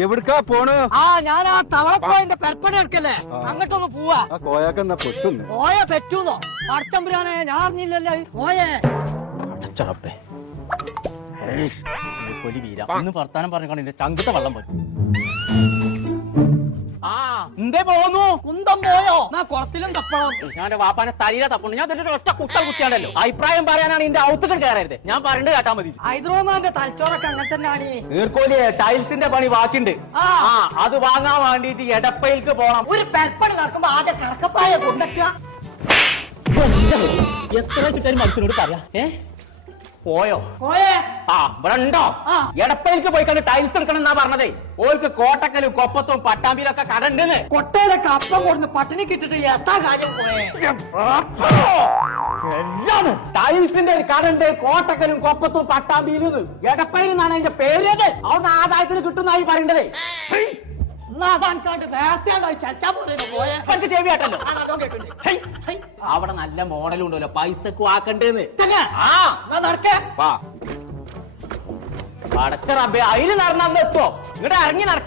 എവിടുക്കാ പോണ്? ഞാൻ ആ തവളക്കോയന്റെ പെരപ്പണി എടുക്കല്ലേ, അങ്ങോട്ടൊന്ന് പോവാ. കോയാക്കെന്നാ പെട്ടുന്നു. കോയ പറ്റൂന്നോ? പടച്ചമ്പുരാനെ, ഞാൻ അറിഞ്ഞില്ലല്ലോ. കോയേ കൊലി വീര ഇന്ന് വർത്താനം പറഞ്ഞാൽ ചങ്കിട്ട വെള്ളം പറ്റും. എന്തേ പോന്നു? കുന്തം പോയോ? കുളത്തിലും തപ്പണം. ഞാൻ വാപ്പാനെ തലയില തപ്പുണ്ട്. ഞാൻ ഒറ്റ കുത്തൽ കുത്തിയാണല്ലോ. അഭിപ്രായം പറയാനാണ് ഇതിന്റെ ഔത്തുകൾ കയറരുത്. ഞാൻ പറയേണ്ടത് കേട്ടാ മതി. ഹൈദരാബാദിന്റെ തലച്ചോറൊക്കെ അങ്ങനെ തന്നെയാണ്. നീർക്കോലിയെ ടൈൽസിന്റെ പണി ബാക്കിണ്ട്. അത് വാങ്ങാൻ വേണ്ടിട്ട് എടപ്പയിലേക്ക് പോണം. ഒരു പെരപ്പണി നടക്കുമ്പോ ആദ്യം കടക്കപ്പായ കൊണ്ടെത്തുക. എത്ര ചുറ്റാരും മനുഷ്യനോട് പറയാ. പോയോ? കോയേ ഇവിടെ ഉണ്ടോ? എടപ്പയിലേക്ക് പോയി കണ്ട് ടൈൽസ് എടുക്കണം എന്നാ പറഞ്ഞതേ. ഓൾക്ക് കോട്ടക്കലും കൊപ്പത്തും പട്ടാമ്പിയിലൊക്കെ കടണ്ടെന്ന്. കൊട്ടയിലൊക്കെ അപ്പം കൊടുന്ന് പട്ടിണി കിട്ടിട്ട് എത്താ കാര്യം പോയേ. ടൈൽസിന്റെ ഒരു കടണ്ട് കോട്ടക്കലും കൊപ്പത്തും പട്ടാമ്പിയിലും. എടപ്പയിൽ നിന്നാണ് അതിന്റെ പേരത്. അവിടെ ആദായത്തിന് കിട്ടുന്നായി പറയേണ്ടതേ. അവിടെ നല്ല മോഡലും ഉണ്ടല്ലോ, പൈസക്ക് വാക്കണ്ടേന്ന്. പടച്ച റബ്ബേ, അതിന് നടന്നെത്തോ? ഇവിടെ ഇറങ്ങി നടക്ക.